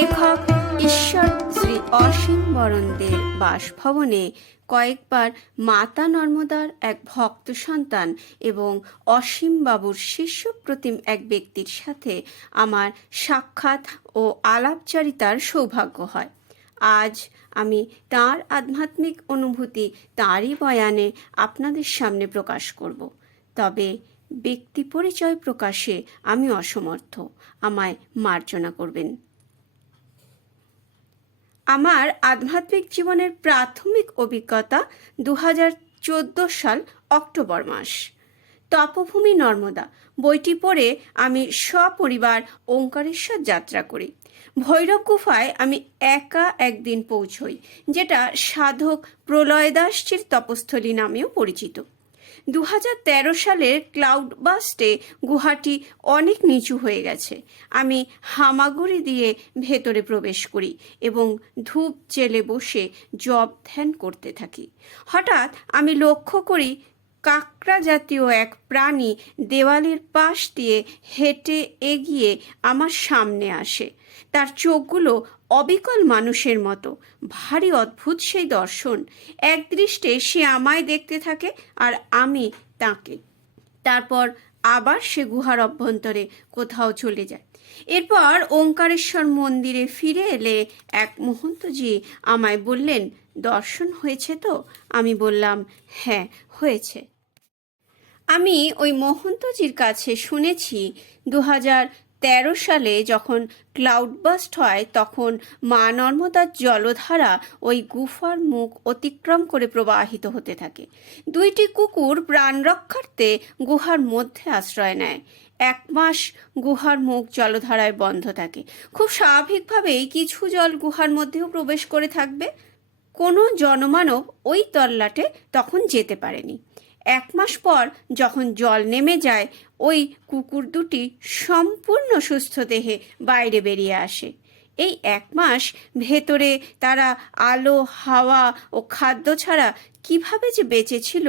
লেখক ঈশ্বর শ্রী অসীম বরণদের বাসভবনে কয়েকবার মাতা নর্মদার এক ভক্ত সন্তান এবং অসীম বাবুর শিষ্যপ্রতিম এক ব্যক্তির সাথে আমার সাক্ষাৎ ও আলাপচারিতার সৌভাগ্য হয়। আজ আমি তাঁর আধ্যাত্মিক অনুভূতি তাঁরই বয়ানে আপনাদের সামনে প্রকাশ করব। তবে ব্যক্তি পরিচয় প্রকাশে আমি অসমর্থ, আমায় মার্জনা করবেন। আমার আধ্যাত্মিক জীবনের প্রাথমিক অভিজ্ঞতা 2014 সাল অক্টোবর মাস। তপভূমি নর্মদা বইটি পড়ে আমি সপরিবার ওঙ্কারেশ্বর যাত্রা করি। ভৈরব গুফায় আমি একা একদিন পৌঁছই, যেটা সাধক প্রলয়দাসজির তপস্থলী নামেও পরিচিত। 2013 সালের ক্লাউড বাস্টে গুহাটি অনেক নিচু হয়ে গেছে। আমি হামাগুড়ি দিয়ে ভেতরে প্রবেশ করি এবং ধূপ জেলে বসে জপ ধ্যান করতে থাকি। হঠাৎ আমি লক্ষ্য করি কাকড়া জাতীয় এক প্রাণী দেওয়ালের পাশ দিয়ে হেঁটে এগিয়ে আমার সামনে আসে। তার চোখগুলো অবিকল মানুষের মতো। ভারী অদ্ভুত সেই দর্শন। এক দৃষ্টে সে আমায় দেখতে থাকে আর আমি তাকে। তারপর আবার সে গুহার অভ্যন্তরে কোথাও চলে যায়। এরপর ওঙ্কারেশ্বর মন্দিরে ফিরে এলে এক মহন্তজি আমায় বললেন, দর্শন হয়েছে তো? আমি বললাম, হ্যাঁ হয়েছে। আমি ওই মহন্তজির কাছে শুনেছি 2013 সালে যখন ক্লাউডবাস্ট হয় তখন মা নর্মদার জলধারা ওই গুফার মুখ অতিক্রম করে প্রবাহিত হতে থাকে। দুইটি কুকুর প্রাণ রক্ষার্থে গুহার মধ্যে আশ্রয় নেয়। 1 মাস গুহার মুখ জলধারায় বন্ধ থাকে। খুব স্বাভাবিকভাবেই কিছু জল গুহার মধ্যেও প্রবেশ করে থাকবে। কোনো জনমানব ওই তল্লাটে তখন যেতে পারেনি। 1 মাস পর যখন জল নেমে যায়, ওই কুকুর দুটি সম্পূর্ণ সুস্থ দেহে বাইরে বেরিয়ে আসে। এই 1 মাস ভেতরে তারা আলো, হাওয়া ও খাদ্য ছাড়া কিভাবে যে বেঁচে ছিল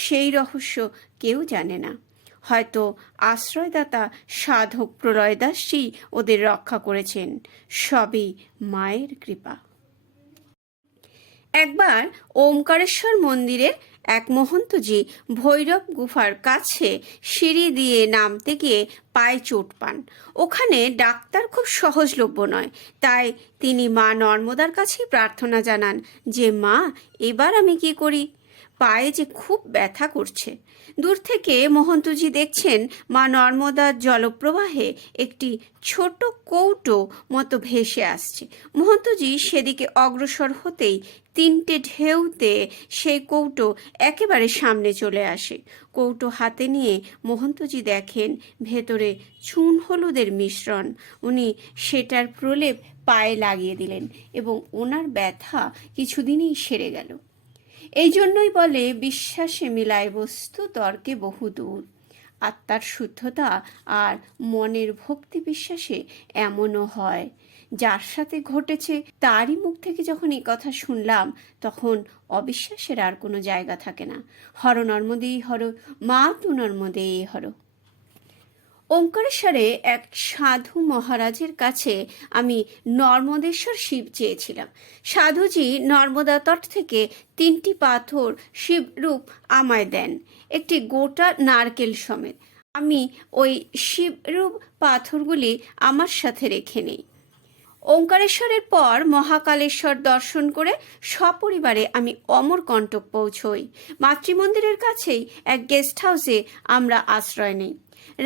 সেই রহস্য কেউ জানে না। হয়তো আশ্রয়দাতা সাধক প্রলয়দাসজি ওদের রক্ষা করেছেন। সবই মায়ের কৃপা। একবার ওমকারেশ্বর মন্দিরের এক মহন্তজি ভৈরব গুফার কাছে সিঁড়ি দিয়ে নামতে গিয়ে পায়ে চোট পান। ওখানে ডাক্তার খুব সহজলভ্য নয়, তাই তিনি মা নর্মদার কাছেই প্রার্থনা জানান যে, মা, এবার আমি কি করি? পায়ে যে খুব ব্যথা করছে। দূর থেকে মহন্তজি দেখছেন মা নর্মদার জলপ্রবাহে একটি ছোট কৌটো মতো ভেসে আসছে। মহন্তজি সেদিকে অগ্রসর হতেই 3টে ঢেউতে সেই কৌটো একেবারে সামনে চলে আসে। কৌটো হাতে নিয়ে মহন্তজি দেখেন ভেতরে চুন হলুদের মিশ্রণ। উনি সেটার প্রলেপ পায়ে লাগিয়ে দিলেন এবং ওনার ব্যথা কিছুদিনেই সেরে গেল। এই জন্যই বলে, বিশ্বাসে মিলায় বস্তু, তর্কে বহুদূর। আত্মার শুদ্ধতা আর মনের ভক্তি বিশ্বাসে এমনও হয়। যার সাথে ঘটেছে তারই মুখ থেকে যখন এই কথা শুনলাম, তখন অবিশ্বাসের আর কোনো জায়গা থাকে না। হর নর্মদেই হর, মা তু নর্মদেই হর। ওঙ্কারেশ্বরে এক সাধু মহারাজের কাছে আমি নর্মদেশ্বর শিব চেয়েছিলাম। সাধুজি নর্মদা তট থেকে 3টি পাথর শিবরূপ আমায় দেন, একটি গোটা নারকেল সমেত। আমি ওই শিবরূপ পাথরগুলি আমার সাথে রেখে নিই। ওঙ্কারেশ্বরের পর মহাকালেশ্বর দর্শন করে সপরিবারে আমি অমরকণ্টক পৌঁছই। মাতৃমন্দিরের কাছেই এক গেস্ট হাউসে আমরা আশ্রয় নিই।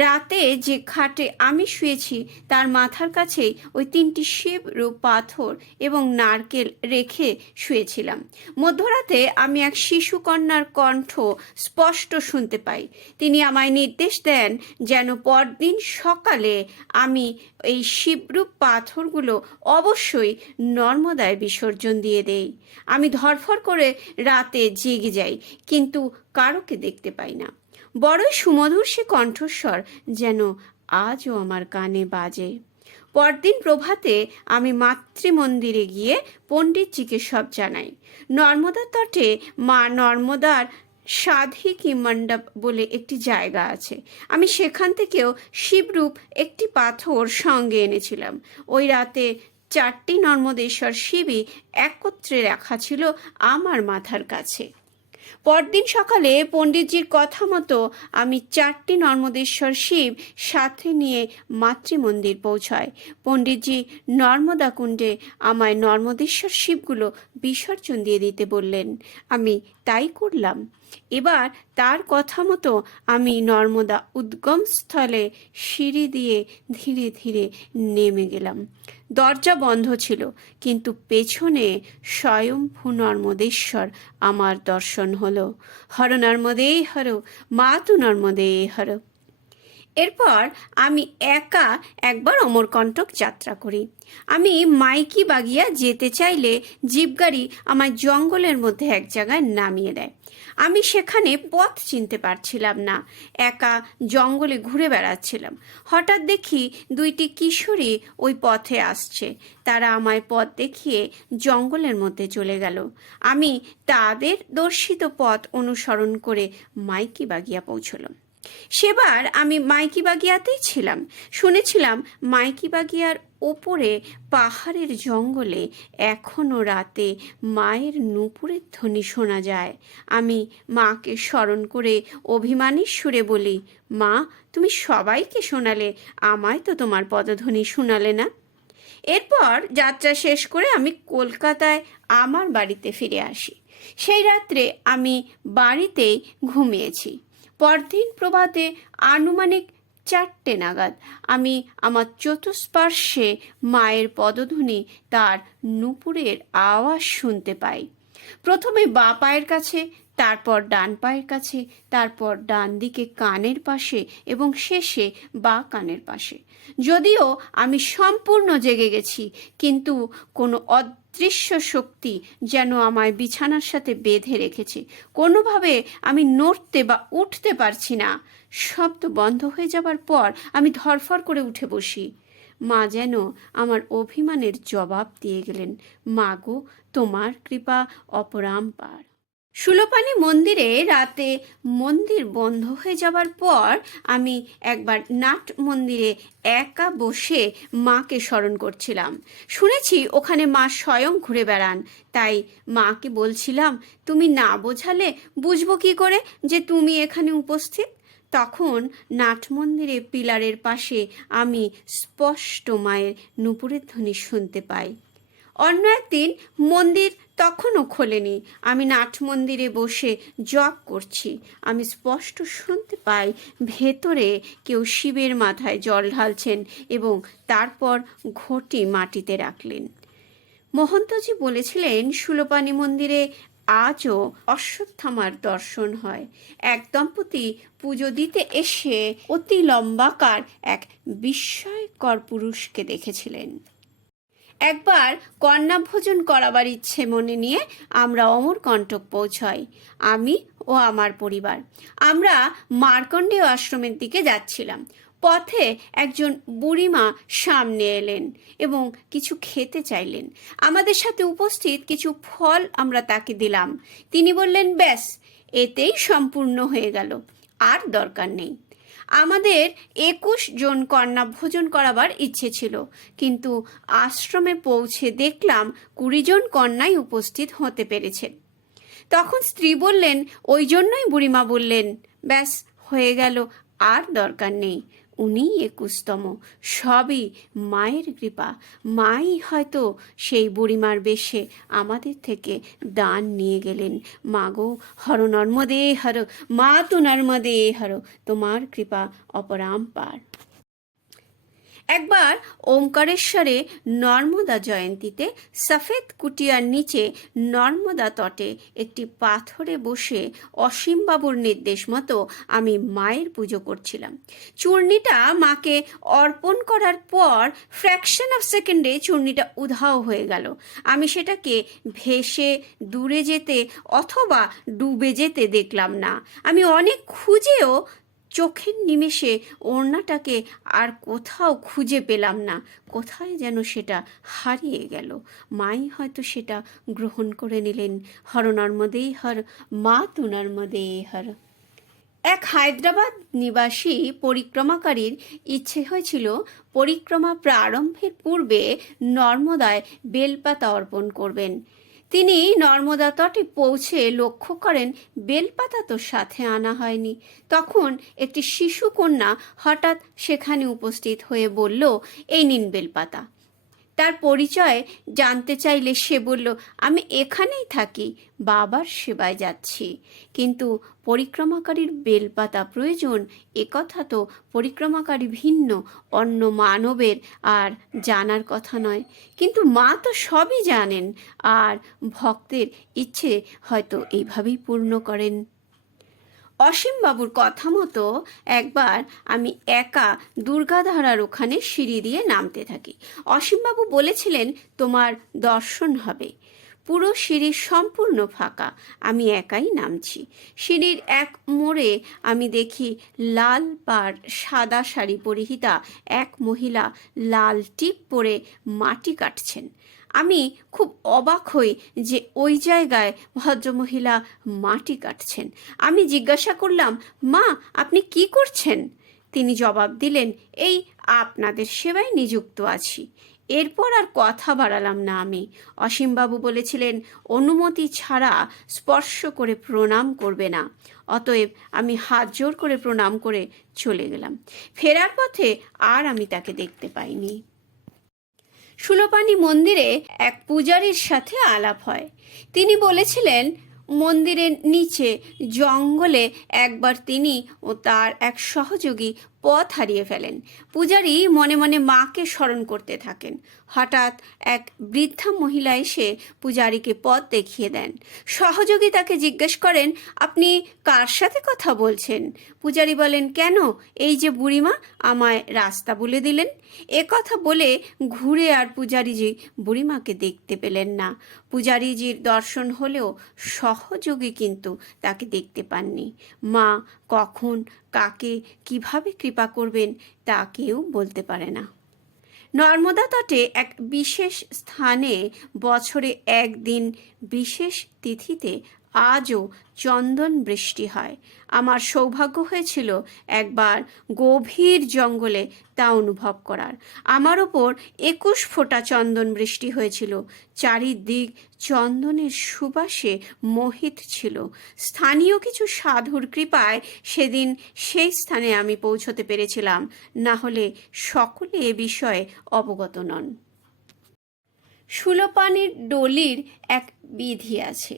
রাতে যে খাটে আমি শুয়েছি তার মাথার কাছেই ওই 3টি শিবরূপ পাথর এবং নারকেল রেখে শুয়েছিলাম। মধ্যরাতে আমি এক শিশু কন্যার কণ্ঠ স্পষ্ট শুনতে পাই। তিনি আমায় নির্দেশ দেন যেন পরদিন সকালে আমি এই শিবরূপ পাথরগুলো অবশ্যই নর্মদায় বিসর্জন দিয়ে দেই। আমি ধরফর করে রাতে জেগে যাই, কিন্তু কারোকে দেখতে পাই না। বড়ই সুমধুর সে কণ্ঠস্বর যেন আজও আমার কানে বাজে। পরদিন প্রভাতে আমি মাতৃমন্দিরে গিয়ে পণ্ডিতজিকে সব জানাই। নর্মদা তটে মা নর্মদার সাধিকি মণ্ডপ বলে একটি জায়গা আছে। আমি সেখান থেকেও শিবরূপ একটি পাথর সঙ্গে এনেছিলাম। ওই রাতে 4টি নর্মদেশ্বর শিবই একত্রে রাখা ছিল আমার মাথার কাছে। পরদিন সকালে পণ্ডিতজির কথা মতো আমি 4টি নর্মদেশ্বর শিব সাথে নিয়ে মাতৃমন্দির পৌঁছায়। পণ্ডিতজি নর্মদা কুণ্ডে আমায় নর্মদেশ্বর শিবগুলো বিসর্জন দিয়ে দিতে বললেন। আমি তাই করলাম। এবার তার কথা মতো আমি নর্মদা উদ্গমস্থলে সিঁড়ি দিয়ে ধীরে ধীরে নেমে গেলাম। দরজা বন্ধ ছিল, কিন্তু পেছনে স্বয়ম্ভু নর্মদেশ্বর আমার দর্শন হলো। হর নর্মদে হর, মাতু নর্মদে হর। এরপর আমি একা একবার অমরকণ্টক যাত্রা করি। আমি মাইকি বাগিয়া যেতে চাইলে জিপগাড়ি আমায় জঙ্গলের মধ্যে এক জায়গায় নামিয়ে দেয়। আমি সেখানে পথ চিনতে পারছিলাম না, একা জঙ্গলে ঘুরে বেড়াচ্ছিলাম। হঠাৎ দেখি 2টি কিশোরী ওই পথে আসছে। তারা আমায় পথ দেখিয়ে জঙ্গলের মধ্যে চলে গেল। আমি তাদের দর্শিত পথ অনুসরণ করে মাইকি বাগিয়া পৌঁছলাম। সেবার আমি মাইকি বাগিয়াতেই ছিলাম। শুনেছিলাম মাইকি বাগিয়ার ওপরে পাহাড়ের জঙ্গলে এখনো রাতে মায়ের নূপুরের ধ্বনি শোনা যায়। আমি মাকে স্মরণ করে অভিমানীর সুরে বলি, মা, তুমি সবাইকে শোনালে, আমায় তো তোমার পদধ্বনি শোনালে না। এরপর যাত্রা শেষ করে আমি কলকাতায় আমার বাড়িতে ফিরে আসি। সেই রাত্রে আমি বাড়িতেই ঘুমিয়েছি। পরদিন প্রভাতে আনুমানিক 4টে নাগাদ আমি আমার চতুষ্পার্শ্বে মায়ের পদধ্বনি, তার নূপুরের আওয়াজ শুনতে পাই। প্রথমে বাঁ পায়ের কাছে, তারপর ডান পায়ের কাছে, তারপর ডান দিকে কানের পাশে এবং শেষে বাঁ কানের পাশে। যদিও আমি সম্পূর্ণ জেগে গেছি, কিন্তু কোনো অদৃশ্য শক্তি যেন আমায় বিছানার সাথে বেঁধে রেখেছে। কোনোভাবে আমি নড়তে বা উঠতে পারছি না। শব্দ বন্ধ হয়ে যাবার পর আমি ধরফর করে উঠে বসি। মা যেন আমার অভিমানের জবাব দিয়ে গেলেন, মা গো, তোমার কৃপা অপরাম্পার। সুলোপানি মন্দিরে রাতে মন্দির বন্ধ হয়ে যাবার পর আমি একবার নাট মন্দিরে একা বসে মাকে স্মরণ করছিলাম। শুনেছি ওখানে মা স্বয়ং ঘুরে বেড়ান। তাই মাকে বলছিলাম, তুমি না বোঝালে বুঝবো কি করে যে তুমি এখানে উপস্থিত। তখন নাট মন্দিরে পিলারের পাশে আমি স্পষ্ট মায়ের নূপুরের ধ্বনি শুনতে পাই। অন্য একদিন মন্দির তখনও খোলেনি। আমি নাট মন্দিরে বসে জপ করছি। আমি স্পষ্ট শুনতে পাই ভেতরে কেউ শিবের মাথায় জল ঢালছেন এবং তারপর ঘটি মাটিতে রাখলেন। মহন্তজি বলেছিলেন, সুলোপানি মন্দিরে আজও অশ্বত্থামার দর্শন হয়। এক দম্পতি পুজো দিতে এসে অতি লম্বাকার এক বিস্ময়কর পুরুষকে দেখেছিলেন। একবার কন্যা ভোজন করাবার ইচ্ছে মনে নিয়ে আমরা অমরকণ্টক পৌঁছাই, আমি ও আমার পরিবার। আমরা মার্কণ্ডেয় আশ্রমের দিকে যাচ্ছিলাম। পথে একজন বুড়িমা সামনে এলেন এবং কিছু খেতে চাইলেন। আমাদের সাথে উপস্থিত কিছু ফল আমরা তাকে দিলাম। তিনি বললেন, ব্যাস, এতেই সম্পূর্ণ হয়ে গেল, আর দরকার নেই। আমাদের 21 জন কন্যা ভোজন করাবার ইচ্ছে ছিল, কিন্তু আশ্রমে পৌঁছে দেখলাম 20 জন কন্যাই উপস্থিত হতে পেরেছেন। তখন স্ত্রী বললেন, ওই জন্যই বুড়িমা বললেন, ব্যাস হয়ে গেল, আর দরকার নেই। উনি 21তম। সবই মায়ের কৃপা। মাই হয়তো সেই বুড়িমার বেশে আমাদের থেকে দান নিয়ে গেলেন। মাগো, হর নর্মদে হর, মা তু নর্মদে হর, তোমার কৃপা অপরাম্পার। একবার ওমকারেশ্বরে নর্মদা জয়ন্তীতে সফেদ কুটিয়ার নিচে নর্মদা তটে একটি পাথরে বসে অসীমবাবুর নির্দেশ মতো আমি মায়ের পুজো করছিলাম। চূর্ণিটা মাকে অর্পণ করার পর ফ্র্যাকশন অফ সেকেন্ডে চূর্ণিটা উধাও হয়ে গেল। আমি সেটাকে ভেসে দূরে যেতে অথবা ডুবে যেতে দেখলাম না। আমি অনেক খুঁজেও চোখের নিমেষে ওড়নাটাকে আর কোথাও খুঁজে পেলাম না। কোথায় যেন সেটা হারিয়ে গেল। মাই হয়তো সেটা গ্রহণ করে নিলেন। হর নর্মদে হর, মা তু নর্মদে হর। এক হায়দ্রাবাদ নিবাসী পরিক্রমাকারীর ইচ্ছে হয়েছিল পরিক্রমা প্রারম্ভের পূর্বে নর্মদায় বেলপাতা অর্পণ করবেন। তিনি নর্মদা তটে পৌঁছে লক্ষ্য করেন বেলপাতা তো সাথে আনা হয়নি। তখন একটি শিশু কন্যা হঠাৎ সেখানে উপস্থিত হয়ে বলল, এই নিন বেলপাতা। তার পরিচয় জানতে চাইলে সে বলল, আমি এখানেই থাকি, বাবার সেবায় যাচ্ছি। কিন্তু পরিক্রমাকারীর বেলপাতা প্রয়োজন একথা তো পরিক্রমাকারী ভিন্ন অন্য মানবের আর জানার কথা নয়। কিন্তু মা তো সবই জানেন, আর ভক্তের ইচ্ছে হয়তো এইভাবেই পূর্ণ করেন। অসীমবাবুর কথা মতো একবার আমি একা দুর্গাধারার ওখানে সিঁড়ি দিয়ে নামতে থাকি। অসীমবাবু বলেছিলেন, তোমার দর্শন হবে। পুরো সিঁড়ি সম্পূর্ণ ফাঁকা, আমি একাই নামছি। সিঁড়ির এক মোড়ে আমি দেখি লাল পাড় সাদা শাড়ি পরিহিতা এক মহিলা লাল টিপ পরে মাটি কাটছেন। আমি খুব অবাক হই যে ওই জায়গায় ভদ্রমহিলা মাটি কাটছেন। আমি জিজ্ঞাসা করলাম, মা আপনি কি করছেন? তিনি জবাব দিলেন, এই আপনাদের সেবায় নিযুক্ত আছি। এরপর আর কথা বাড়ালাম না আমি। অসীমবাবু বলেছিলেন, অনুমতি ছাড়া স্পর্শ করে প্রণাম করবে না। অতএব আমি হাত জোর করে প্রণাম করে চলে গেলাম। ফেরার পথে আর আমি তাকে দেখতে পাইনি। সুলোপানি মন্দিরে এক পূজারীর সাথে আলাপ হয়। তিনি বলেছিলেন, মন্দিরের নিচে জঙ্গলে একবার তিনি ও তার এক সহযোগী পথ হারিয়ে ফেলেন। পূজারী মনে মনে মাকে স্মরণ করতে থাকেন। হঠাৎ এক বৃদ্ধা মহিলা এসে পূজারীকে পথ দেখিয়ে দেন। সহযোগী তাকে জিজ্ঞেস করেন, আপনি কার সাথে কথা বলছেন? পূজারী বলেন, কেন, এই যে বুড়িমা আমায় রাস্তা বলে দিলেন। কথা বলে ঘুরে আর পূজারীজি বুড়িমাকে দেখতে পেলেন না। পূজারীজির দর্শন হলেও সহযোগী কিন্তু তাকে দেখতে পাননি। মা কখন কাকে কিভাবে কৃপা করবেন তা কেউ বলতে পারে না। নর্মদা তটে এক বিশেষ স্থানে বছরে একদিন বিশেষ তিথিতে আজও চন্দন বৃষ্টি হয়। আমার সৌভাগ্য হয়েছিল একবার গভীর জঙ্গলে তা অনুভব করার। আমার ওপর 21 ফোঁটা চন্দন বৃষ্টি হয়েছিল। চারিদিক চন্দনের সুবাসে মোহিত ছিল। স্থানীয় কিছু সাধুর কৃপায় সেদিন সেই স্থানে আমি পৌঁছতে পেরেছিলাম, না হলে সকলে এ বিষয়ে অবগত নন। সুলোপানির ডলির এক বিধি আছে।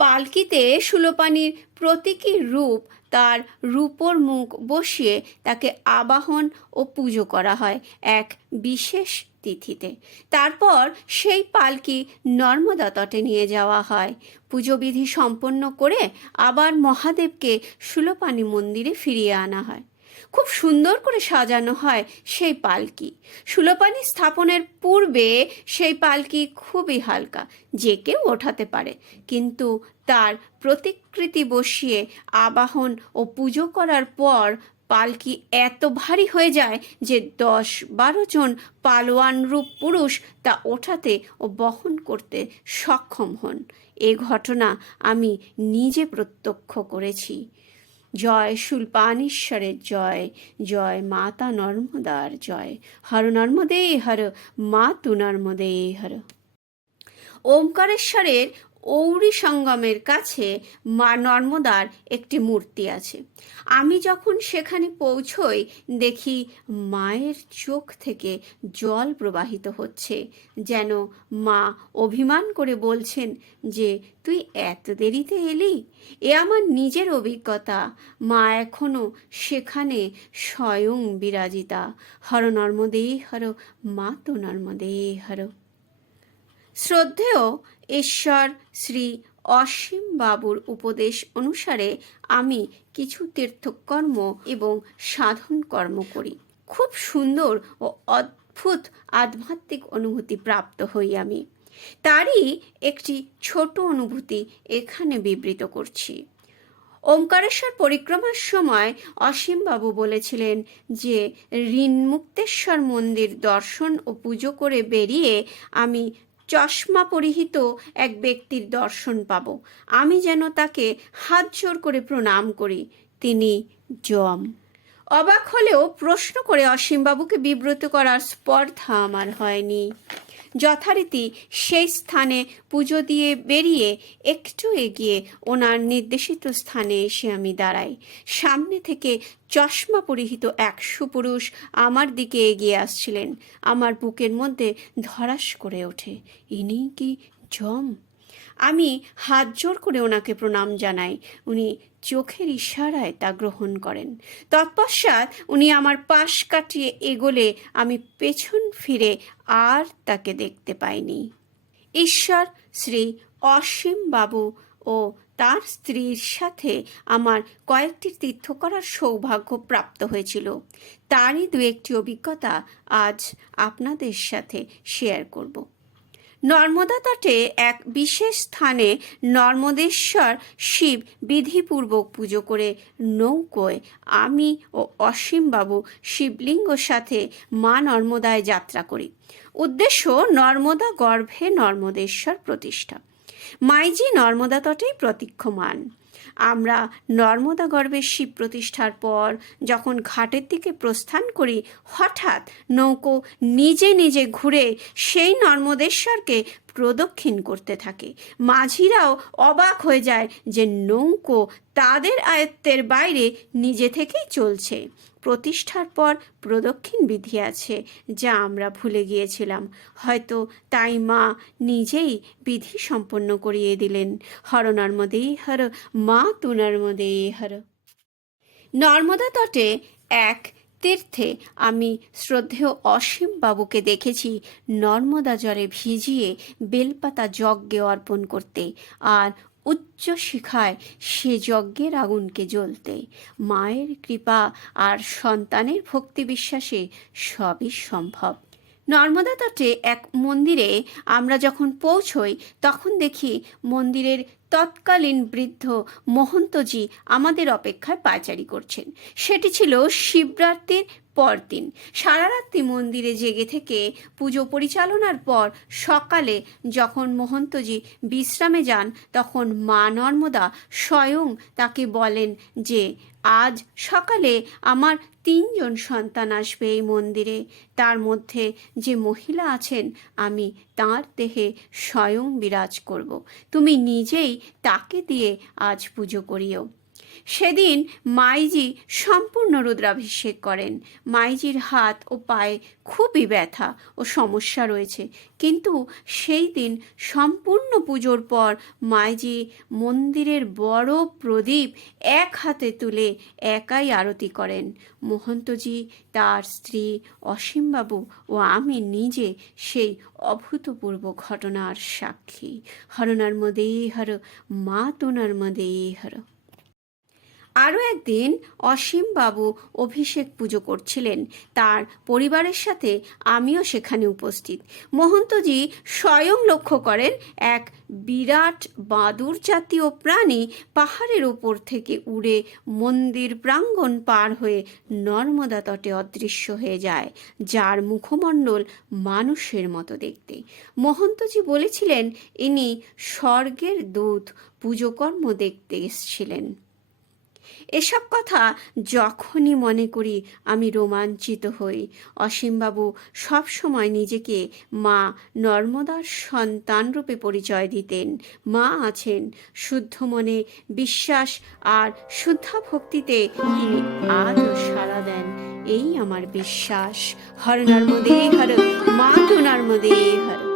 পালকিতে সুলোপানির প্রতীকী রূপ তার রূপোর মুখ বসিয়ে তাকে আবাহন ও পুজো করা হয় এক বিশেষ তিথিতে। তারপর সেই পালকি নর্মদা তটে নিয়ে যাওয়া হয়। পুজোবিধি সম্পন্ন করে আবার মহাদেবকে সুলোপানি মন্দিরে ফিরিয়ে আনা হয়। খুব সুন্দর করে সাজানো হয় সেই পালকি। সুলোপানি স্থাপনের পূর্বে সেই পালকি খুবই হালকা, যে কেউ ওঠাতে পারে। কিন্তু তার প্রতিকৃতি বসিয়ে আবাহন ও পুজো করার পর পালকি এত ভারী হয়ে যায় যে 10-12 জন পালোয়ান রূপ পুরুষ তা ওঠাতে ও বহন করতে সক্ষম হন। এ ঘটনা আমি নিজে প্রত্যক্ষ করেছি। জয় শূলপাণেশ্বরের জয়, জয় মাতা নর্মদার জয়। হর নর্মদে হর, মাতু নর্মদে হর। ওমকারেশ্বরের ঔরি সঙ্গমের কাছে মা নর্মদার একটি মূর্তি আছে। আমি যখন সেখানে পৌঁছই দেখি মায়ের চোখ থেকে জল প্রবাহিত হচ্ছে, যেন মা অভিমান করে বলছেন যে তুই এত দেরিতে এলি। এ আমার নিজের অভিজ্ঞতা। মা এখনো সেখানে স্বয়ং বিরাজিতা। হর নর্মদে হর, মাতু নর্মদে হর। শ্রদ্ধেয় ঈশ্বর শ্রী অসীম বাবুর উপদেশ অনুসারে আমি কিছু তীর্থকর্ম এবং সাধন কর্ম করি। খুব সুন্দর ও অদ্ভুত আধ্যাত্মিক অনুভূতি প্রাপ্ত হই আমি। তারই একটি ছোট অনুভূতি এখানে বিবৃত করছি। ওমকারেশ্বর পরিক্রমার সময় অসীমবাবু বলেছিলেন যে ঋণমুক্তেশ্বর মন্দির দর্শন ও পুজো করে বেরিয়ে আমি চশমা পরিহিত এক ব্যক্তির দর্শন পাব। আমি যেন তাকে হাত জোর করে প্রণাম করি, তিনি যম। অবাক হলেও প্রশ্ন করে অসীমবাবুকে বিব্রত করার স্পর্ধা আমার হয়নি। যথারীতি সেই স্থানে পুজো দিয়ে বেরিয়ে একটু এগিয়ে ওনার নির্দেশিত স্থানে এসে আমি দাঁড়াই। সামনে থেকে চশমা পরিহিত এক সুপুরুষ আমার দিকে এগিয়ে আসছিলেন। আমার বুকের মধ্যে ধড়াস করে ওঠে, ইনি কি যম? আমি হাত জোর করে ওনাকে প্রণাম জানাই। উনি চোখের ইশারায় তা গ্রহণ করেন। তৎপশ্চাৎ উনি আমার পাশ কাটিয়ে এগোলে আমি পেছন ফিরে আর তাকে দেখতে পাইনি। ঈশ্বর শ্রী অসীম বাবু ও তার স্ত্রীর সাথে আমার কয়েকটি তীর্থ করার সৌভাগ্য প্রাপ্ত হয়েছিল। তারই দু একটি অভিজ্ঞতা আজ আপনাদের সাথে শেয়ার করব। নর্মদা তটে এক বিশেষ স্থানে নর্মদেশ্বর শিব বিধিপূর্বক পুজো করে নৌকোয় আমি ও অসীমবাবু শিবলিঙ্গ সাথে মা নর্মদায় যাত্রা করি। উদ্দেশ্য নর্মদা গর্ভে নর্মদেশ্বর প্রতিষ্ঠা। মাইজি নর্মদা তটেই প্রতীক্ষমান। আমরা নর্মদা গর্ভে শিব প্রতিষ্ঠার পর যখন ঘাটের দিকে প্রস্থান করি, হঠাৎ নৌকো নিজে নিজে ঘুরে সেই নর্মদেশ্বরকে প্রদক্ষিণ করতে থাকে। মাঝিরাও অবাক হয়ে যায় যে নৌকো তাদের আয়ত্তের বাইরে নিজে থেকেই চলছে। প্রতিষ্ঠার পর প্রদক্ষিণ বিধি আছে, যা আমরা ভুলে গিয়েছিলাম। হয়তো তাই মা নিজেই বিধি সম্পন্ন করিয়ে দিলেন। হর নর্মদে হর, মা তু নর্মদে হর। নর্মদা তটে এক তীর্থে আমি শ্রদ্ধেয় অসীম বাবুকে দেখেছি নর্মদা জলে ভিজিয়ে বেলপাতা যজ্ঞে অর্পণ করতে, আর উচ্চ শিখায় সে যজ্ঞের আগুনকে জ্বলতে। মায়ের কৃপা আর সন্তানের ভক্তি বিশ্বাসে সবই সম্ভব। নর্মদা তটে এক মন্দিরে আমরা যখন পৌঁছই তখন দেখি মন্দিরের তৎকালীন বৃদ্ধ মহন্তজি আমাদের অপেক্ষায় পায়চারি করছেন। সেটি ছিল শিবরাত্রির পরদিন। সারা রাত্রি মন্দিরে জেগে থেকে পুজো পরিচালনার পর সকালে যখন মহন্তজি বিশ্রামে যান, তখন মা নর্মদা স্বয়ং তাকে বলেন যে আজ সকালে আমার 3 জন সন্তান আসবে এই মন্দিরে। তার মধ্যে যে মহিলা আছেন আমি তাঁর দেহে স্বয়ং বিরাজ করব। তুমি নিজেই তাকে দিয়ে আজ পুজো করিও। সেদিন মাইজি সম্পূর্ণ রুদ্রাভিষেক করেন। মাইজির হাত ও পায়ে খুবই ব্যথা ও সমস্যা রয়েছে, কিন্তু সেই দিন সম্পূর্ণ পুজোর পর মাইজি মন্দিরের বড় প্রদীপ এক হাতে তুলে একাই আরতি করেন। মহন্তজি, তার স্ত্রী অসীমবাবু ও আমি নিজে সেই অভূতপূর্ব ঘটনার সাক্ষী। হর নর্মদে হর, মা তু নর্মদে হর। আরও একদিন অসীমবাবু অভিষেক পুজো করছিলেন। তার পরিবারের সাথে আমিও সেখানে উপস্থিত। মহন্তজি স্বয়ং লক্ষ্য করেন এক বিরাট বাদুড় জাতীয় প্রাণী পাহাড়ের ওপর থেকে উড়ে মন্দির প্রাঙ্গণ পার হয়ে নর্মদা তটে অদৃশ্য হয়ে যায়, যার মুখমণ্ডল মানুষের মতো দেখতে। মহন্তজি বলেছিলেন ইনি স্বর্গের দূত পুজোকর্ম দেখতে এসেছিলেন। এসব কথা যখনই মনে করি আমি রোমাঞ্চিত হই। অসীমবাবু সবসময় নিজেকে মা নর্মদার সন্তান রূপে পরিচয় দিতেন। মা আছেন, শুদ্ধ মনে বিশ্বাস আর শুদ্ধা ভক্তিতে তিনি আজও সাড়া দেন, এই আমার বিশ্বাস। হর নর্মদে হর, মা তু নর্মদে হর।